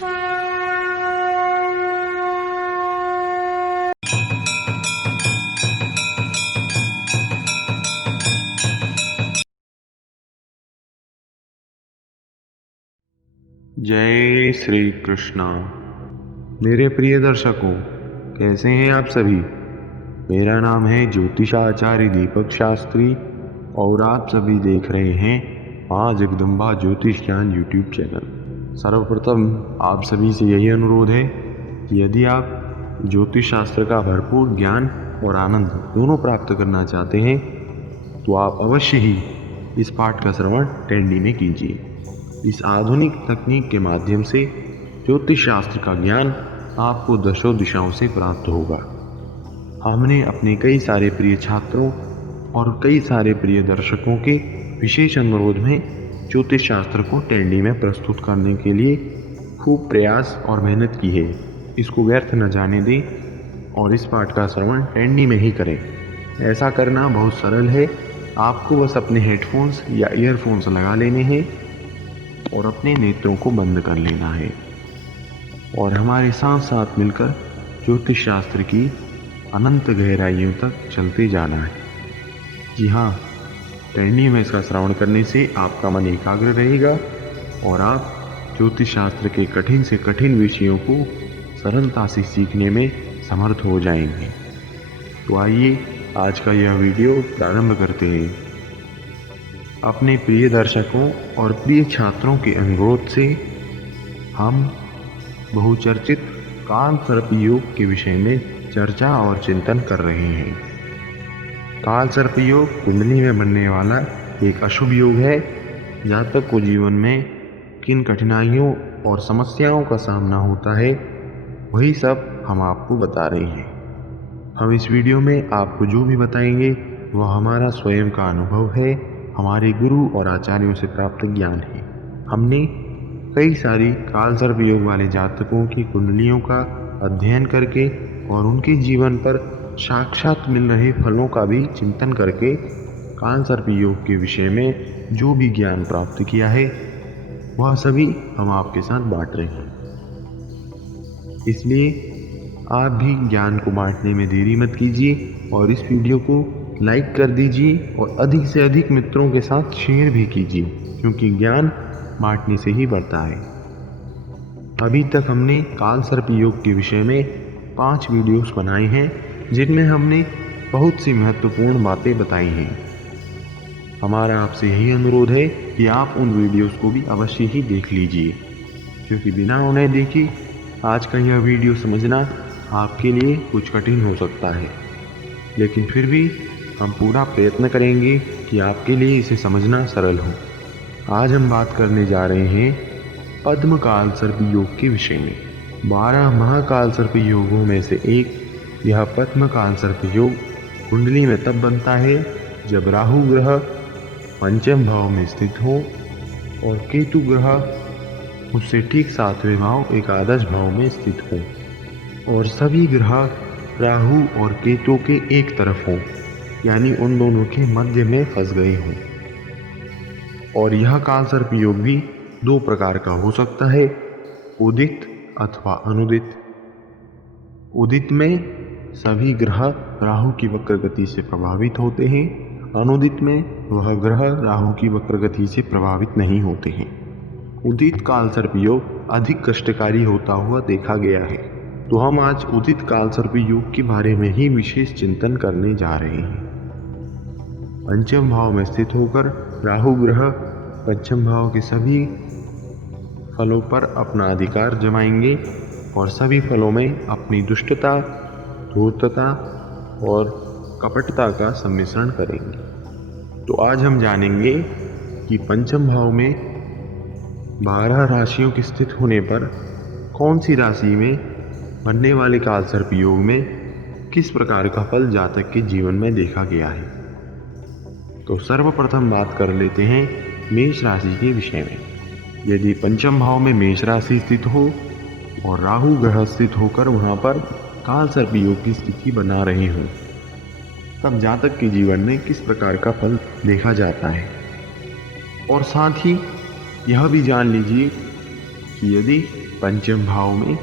जय श्री कृष्णा। मेरे प्रिय दर्शकों, कैसे हैं आप सभी। मेरा नाम है ज्योतिषाचार्य दीपक शास्त्री और आप सभी देख रहे हैं माँ जगदम्बा ज्योतिष ज्ञान यूट्यूब चैनल। सर्वप्रथम आप सभी से यही अनुरोध है कि यदि आप ज्योतिष शास्त्र का भरपूर ज्ञान और आनंद दोनों प्राप्त करना चाहते हैं तो आप अवश्य ही इस पाठ का श्रवण टैंडी में कीजिए। इस आधुनिक तकनीक के माध्यम से ज्योतिष शास्त्र का ज्ञान आपको दशों दिशाओं से प्राप्त होगा। हमने अपने कई सारे प्रिय छात्रों और कई सारे प्रिय दर्शकों के विशेष अनुरोध में ज्योतिष शास्त्र को टैंडी में प्रस्तुत करने के लिए खूब प्रयास और मेहनत की है। इसको व्यर्थ न जाने दें और इस पाठ का श्रवण टैंडी में ही करें। ऐसा करना बहुत सरल है। आपको बस अपने हेडफोन्स या ईयरफोन्स लगा लेने हैं और अपने नेत्रों को बंद कर लेना है और हमारे साथ साथ मिलकर ज्योतिष शास्त्र की अनंत गहराइयों तक चलते जाना है। जी हाँ, टैंडी में इसका श्रवण करने से आपका मन एकाग्र रहेगा और आप ज्योतिष शास्त्र के कठिन से कठिन विषयों को सरलता से सीखने में समर्थ हो जाएंगे। तो आइए आज का यह वीडियो प्रारंभ करते हैं। अपने प्रिय दर्शकों और प्रिय छात्रों के अनुरोध से हम बहुचर्चित काल सर्प योग के विषय में चर्चा और चिंतन कर रहे हैं। काल सर्प योग कुंडली में बनने वाला एक अशुभ योग है। जातक को जीवन में किन कठिनाइयों और समस्याओं का सामना होता है वही सब हम आपको बता रहे हैं। हम इस वीडियो में आपको जो भी बताएंगे वह हमारा स्वयं का अनुभव है, हमारे गुरु और आचार्यों से प्राप्त ज्ञान है। हमने कई सारी काल सर्प योग वाले जातकों की कुंडलियों का अध्ययन करके और उनके जीवन पर साक्षात मिल रहे फलों का भी चिंतन करके काल सर्प योग के विषय में जो भी ज्ञान प्राप्त किया है वह सभी हम आपके साथ बांट रहे हैं। इसलिए आप भी ज्ञान को बांटने में देरी मत कीजिए और इस वीडियो को लाइक कर दीजिए और अधिक से अधिक मित्रों के साथ शेयर भी कीजिए, क्योंकि ज्ञान बांटने से ही बढ़ता है। अभी तक हमने काल सर्प योग के विषय में 5 वीडियोस बनाए हैं जिनमें हमने बहुत सी महत्वपूर्ण बातें बताई हैं। हमारा आपसे यही अनुरोध है कि आप उन वीडियोस को भी अवश्य ही देख लीजिए, क्योंकि बिना उन्हें देखे आज का यह वीडियो समझना आपके लिए कुछ कठिन हो सकता है। लेकिन फिर भी हम पूरा प्रयत्न करेंगे कि आपके लिए इसे समझना सरल हो। आज हम बात करने जा रहे हैं पद्म काल सर्प योग के विषय में। 12 महाकाल सर्प योगों में से एक यह पद्म काल सर्प योग कुंडली में तब बनता है जब राहु ग्रह पंचम भाव में स्थित हो और केतु ग्रह उससे ठीक 7वें भाव एकादश भाव में स्थित हो और सभी ग्रह राहु और केतु के एक तरफ हों, यानी उन दोनों के मध्य में फंस गए हों। और यह काल सर्प योग भी 2 प्रकार का हो सकता है, उदित अथवा अनुदित। उदित में सभी ग्रह राहु की वक्र गति से प्रभावित होते हैं, अनुदित में वह ग्रह राहु की वक्र गति से प्रभावित नहीं होते हैं। उदित काल सर्प योग अधिक कष्टकारी होता हुआ देखा गया है। तो हम आज उदित काल सर्प योग के बारे में ही विशेष चिंतन करने जा रहे हैं। पंचम भाव में स्थित होकर राहु ग्रह पंचम भाव के सभी फलों पर अपना अधिकार जमाएंगे और सभी फलों में अपनी दुष्टता, धूर्तता और कपटता का सम्मिश्रण करेंगे। तो आज हम जानेंगे कि पंचम भाव में 12 राशियों के स्थित होने पर कौन सी राशि में बनने वाले काल सर्प योग में किस प्रकार का फल जातक के जीवन में देखा गया है। तो सर्वप्रथम बात कर लेते हैं मेष राशि के विषय में। यदि पंचम भाव में मेष राशि स्थित हो और राहु ग्रह स्थित होकर वहां पर काल सर्प योग की स्थिति बना रहे हों, तब जातक के जीवन में किस प्रकार का फल देखा जाता है। और साथ ही यह भी जान लीजिए कि यदि पंचम भाव में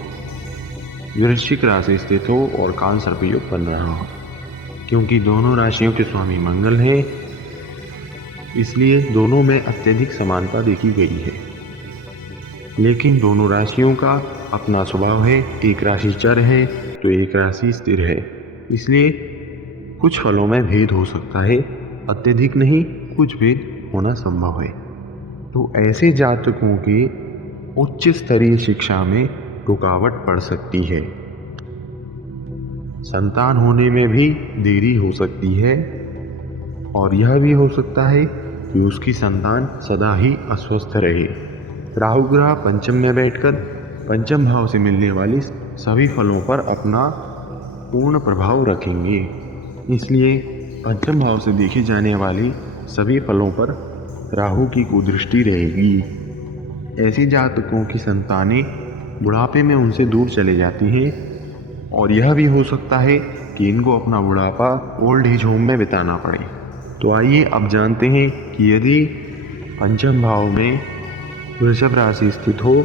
वृश्चिक राशि स्थित हो और काल सर्प योग बन रहा हो। क्योंकि दोनों राशियों के स्वामी मंगल हैं, इसलिए दोनों में अत्यधिक समानता देखी गई है। लेकिन दोनों राशियों का अपना स्वभाव है, एक राशि चर है तो एक राशि स्थिर है, इसलिए कुछ फलों में भेद हो सकता है, अत्यधिक नहीं, कुछ भेद होना संभव है। तो ऐसे जातकों की उच्च स्तरीय शिक्षा में रुकावट पड़ सकती है। संतान होने में भी देरी हो सकती है और यह भी हो सकता है कि उसकी संतान सदा ही अस्वस्थ रहे। राहु ग्रह पंचम में बैठकर पंचम भाव से मिलने वाली सभी फलों पर अपना पूर्ण प्रभाव रखेंगे, इसलिए पंचम भाव से देखी जाने वाली सभी फलों पर राहु की कुदृष्टि रहेगी। ऐसे जातकों की संतानें बुढ़ापे में उनसे दूर चले जाती हैं और यह भी हो सकता है कि इनको अपना बुढ़ापा ओल्ड एज होम में बिताना पड़े। तो आइए अब जानते हैं कि यदि पंचम भाव में वृषभ राशि स्थित हो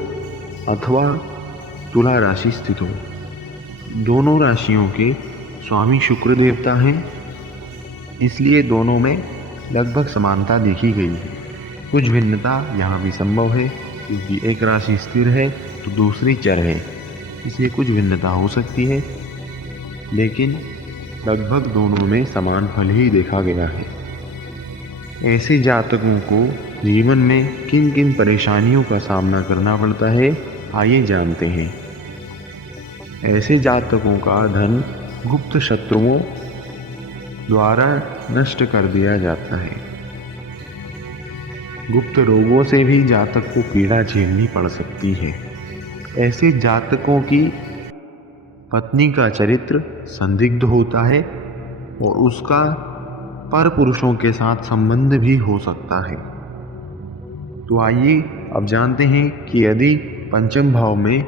अथवा तुला राशि स्थित हो, दोनों राशियों के स्वामी शुक्र देवता हैं, इसलिए दोनों में लगभग समानता देखी गई है। कुछ भिन्नता यहाँ भी संभव है, क्योंकि एक राशि स्थिर है तो दूसरी चर है, इसलिए कुछ भिन्नता हो सकती है, लेकिन लगभग दोनों में समान फल ही देखा गया है। ऐसे जातकों को जीवन में किन किन परेशानियों का सामना करना पड़ता है, आइए जानते हैं। ऐसे जातकों का धन गुप्त शत्रुओं द्वारा नष्ट कर दिया जाता है। गुप्त रोगों से भी जातक को पीड़ा झेलनी पड़ सकती है। ऐसे जातकों की पत्नी का चरित्र संदिग्ध होता है और उसका पर पुरुषों के साथ संबंध भी हो सकता है। तो आइए अब जानते हैं कि यदि पंचम भाव में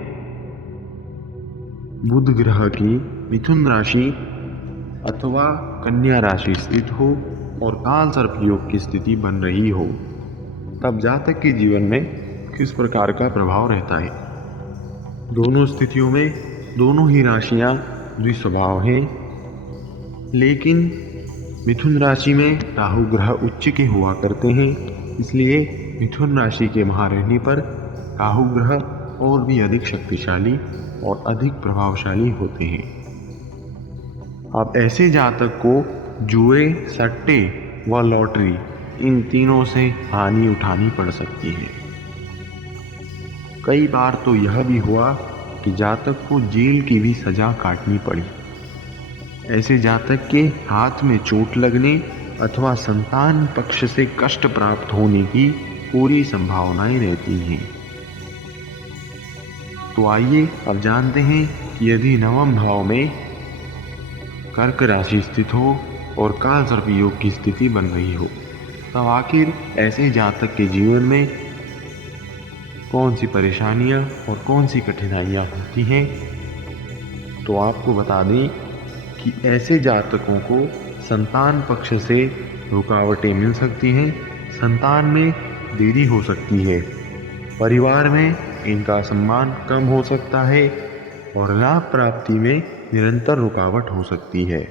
बुध ग्रह की मिथुन राशि अथवा कन्या राशि स्थित हो और काल सर्प योग की स्थिति बन रही हो, तब जातक के जीवन में किस प्रकार का प्रभाव रहता है। दोनों स्थितियों में दोनों ही राशियां द्विस्वभाव हैं, लेकिन मिथुन राशि में राहु ग्रह उच्च के हुआ करते हैं, इसलिए मिथुन राशि के वहाँ रहने पर राहु ग्रह और भी अधिक शक्तिशाली और अधिक प्रभावशाली होते हैं। अब ऐसे जातक को जुए, सट्टे व लॉटरी इन तीनों से हानि उठानी पड़ सकती है। कई बार तो यह भी हुआ कि जातक को जेल की भी सजा काटनी पड़ी। ऐसे जातक के हाथ में चोट लगने अथवा संतान पक्ष से कष्ट प्राप्त होने की पूरी संभावनाएं रहती हैं। तो आइए अब जानते हैं कि यदि नवम भाव में कर्क राशि स्थित हो और काल सर्प योग की स्थिति बन रही हो, तब आखिर ऐसे जातक के जीवन में कौन सी परेशानियां और कौन सी कठिनाइयां होती हैं। तो आपको बता दें कि ऐसे जातकों को संतान पक्ष से रुकावटें मिल सकती हैं, संतान में देरी हो सकती है, परिवार में इनका सम्मान कम हो सकता है और लाभ प्राप्ति में निरंतर रुकावट हो सकती है।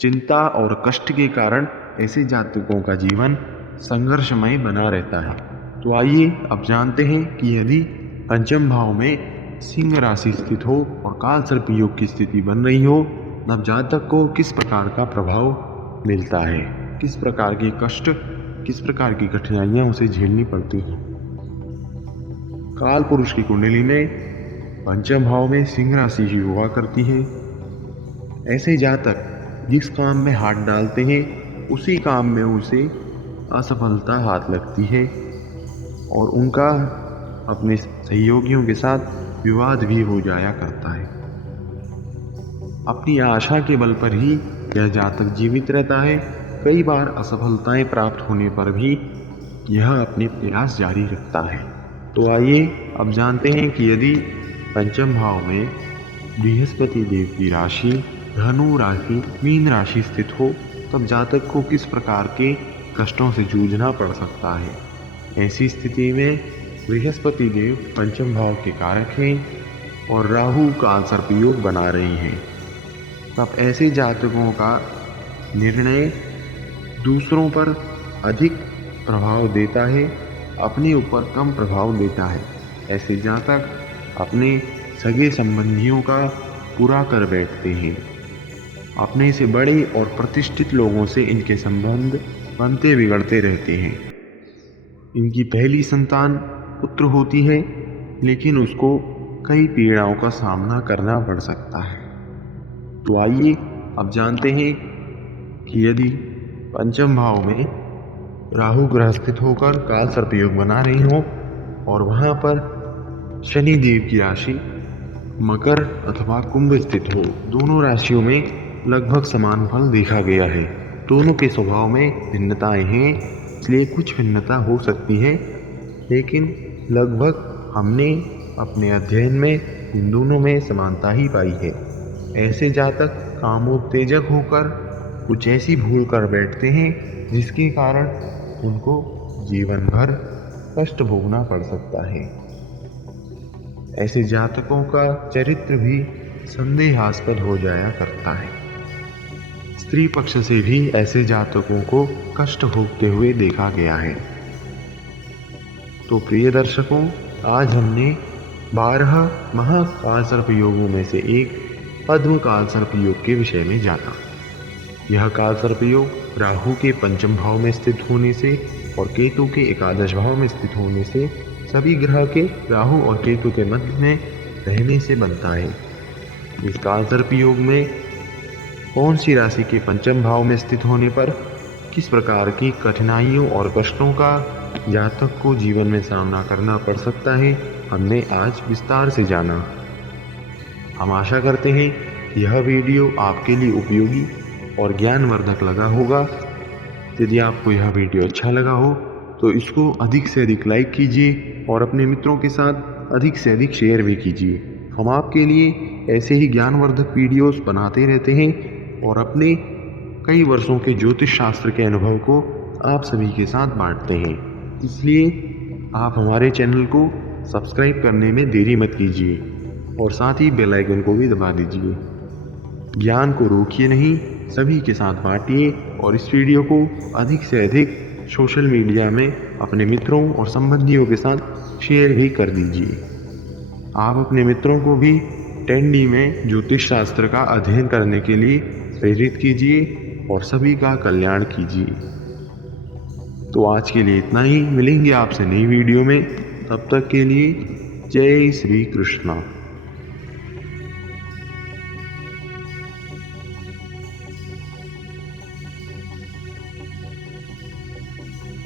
चिंता और कष्ट के कारण ऐसे जातकों का जीवन संघर्षमय बना रहता है। तो आइए अब जानते हैं कि यदि पंचम भाव में सिंह राशि स्थित हो और काल सर्प योग की स्थिति बन रही हो, तब जातक को किस प्रकार का प्रभाव मिलता है, किस प्रकार के कष्ट, किस प्रकार की कठिनाइयां उसे झेलनी पड़ती हैं। काल पुरुष की कुंडली में पंचम भाव में सिंह राशि ही हुआ करती है। ऐसे जातक जिस काम में हाथ डालते हैं उसी काम में उसे असफलता हाथ लगती है और उनका अपने सहयोगियों के साथ विवाद भी हो जाया करता है। अपनी आशा के बल पर ही यह जातक जीवित रहता है। कई बार असफलताएं प्राप्त होने पर भी यह अपने प्रयास जारी रखता है। तो आइए अब जानते हैं कि यदि पंचम भाव में बृहस्पति देव की राशि धनु राशि मीन राशि स्थित हो, तब जातक को किस प्रकार के कष्टों से जूझना पड़ सकता है। ऐसी स्थिति में बृहस्पति देव पंचम भाव के कारक हैं और राहु का सर्पयोग बना रही हैं। तब ऐसे जातकों का निर्णय दूसरों पर अधिक प्रभाव देता है, अपने ऊपर कम प्रभाव देता है। ऐसे जातक अपने सगे संबंधियों का पूरा कर बैठते हैं। अपने से बड़े और प्रतिष्ठित लोगों से इनके संबंध बनते बिगड़ते रहते हैं। इनकी पहली संतान पुत्र होती है, लेकिन उसको कई पीड़ाओं का सामना करना पड़ सकता है। तो आइए अब जानते हैं कि यदि पंचम भाव में राहु ग्रह स्थित होकर काल सर्पयोग बना रही हो और वहां पर शनि देव की राशि मकर अथवा कुंभ स्थित हो, दोनों राशियों में लगभग समान फल देखा गया है। दोनों के स्वभाव में भिन्नताएं हैं, इसलिए कुछ भिन्नता हो सकती है, लेकिन लगभग हमने अपने अध्ययन में इन दोनों में समानता ही पाई है। ऐसे जातक कामोत्तेजक होकर कुछ ऐसी भूल कर बैठते हैं जिसके कारण उनको जीवन भर कष्ट भोगना पड़ सकता है। ऐसे जातकों का चरित्र भी संदेहास्पद हो जाया करता है। स्त्री पक्ष से भी ऐसे जातकों को कष्ट भोगते हुए देखा गया है। तो प्रिय दर्शकों, आज हमने 12 महाकाल सर्प योगों में से एक पद्म काल सर्प योग के विषय में जाना। यह काल सर्प योग राहु के पंचम भाव में स्थित होने से और केतु के एकादश भाव में स्थित होने से सभी ग्रह के राहु और केतु के मध्य में रहने से बनता है। इस काल सर्प योग में कौन सी राशि के पंचम भाव में स्थित होने पर किस प्रकार की कठिनाइयों और कष्टों का जातक को जीवन में सामना करना पड़ सकता है, हमने आज विस्तार से जाना। हम आशा करते हैं यह वीडियो आपके लिए उपयोगी और ज्ञानवर्धक लगा होगा। यदि आपको यह वीडियो अच्छा लगा हो तो इसको अधिक से अधिक लाइक कीजिए और अपने मित्रों के साथ अधिक से अधिक शेयर भी कीजिए। हम आपके लिए ऐसे ही ज्ञानवर्धक वीडियोस बनाते रहते हैं और अपने कई वर्षों के ज्योतिष शास्त्र के अनुभव को आप सभी के साथ बांटते हैं। इसलिए आप हमारे चैनल को सब्सक्राइब करने में देरी मत कीजिए और साथ ही बेल आइकन को भी दबा दीजिए। ज्ञान को रोकिए नहीं, सभी के साथ बांटिए और इस वीडियो को अधिक से अधिक सोशल मीडिया में अपने मित्रों और संबंधियों के साथ शेयर भी कर दीजिए। आप अपने मित्रों को भी 10D में ज्योतिष शास्त्र का अध्ययन करने के लिए प्रेरित कीजिए और सभी का कल्याण कीजिए। तो आज के लिए इतना ही, मिलेंगे आपसे नई वीडियो में। तब तक के लिए जय श्री कृष्णा।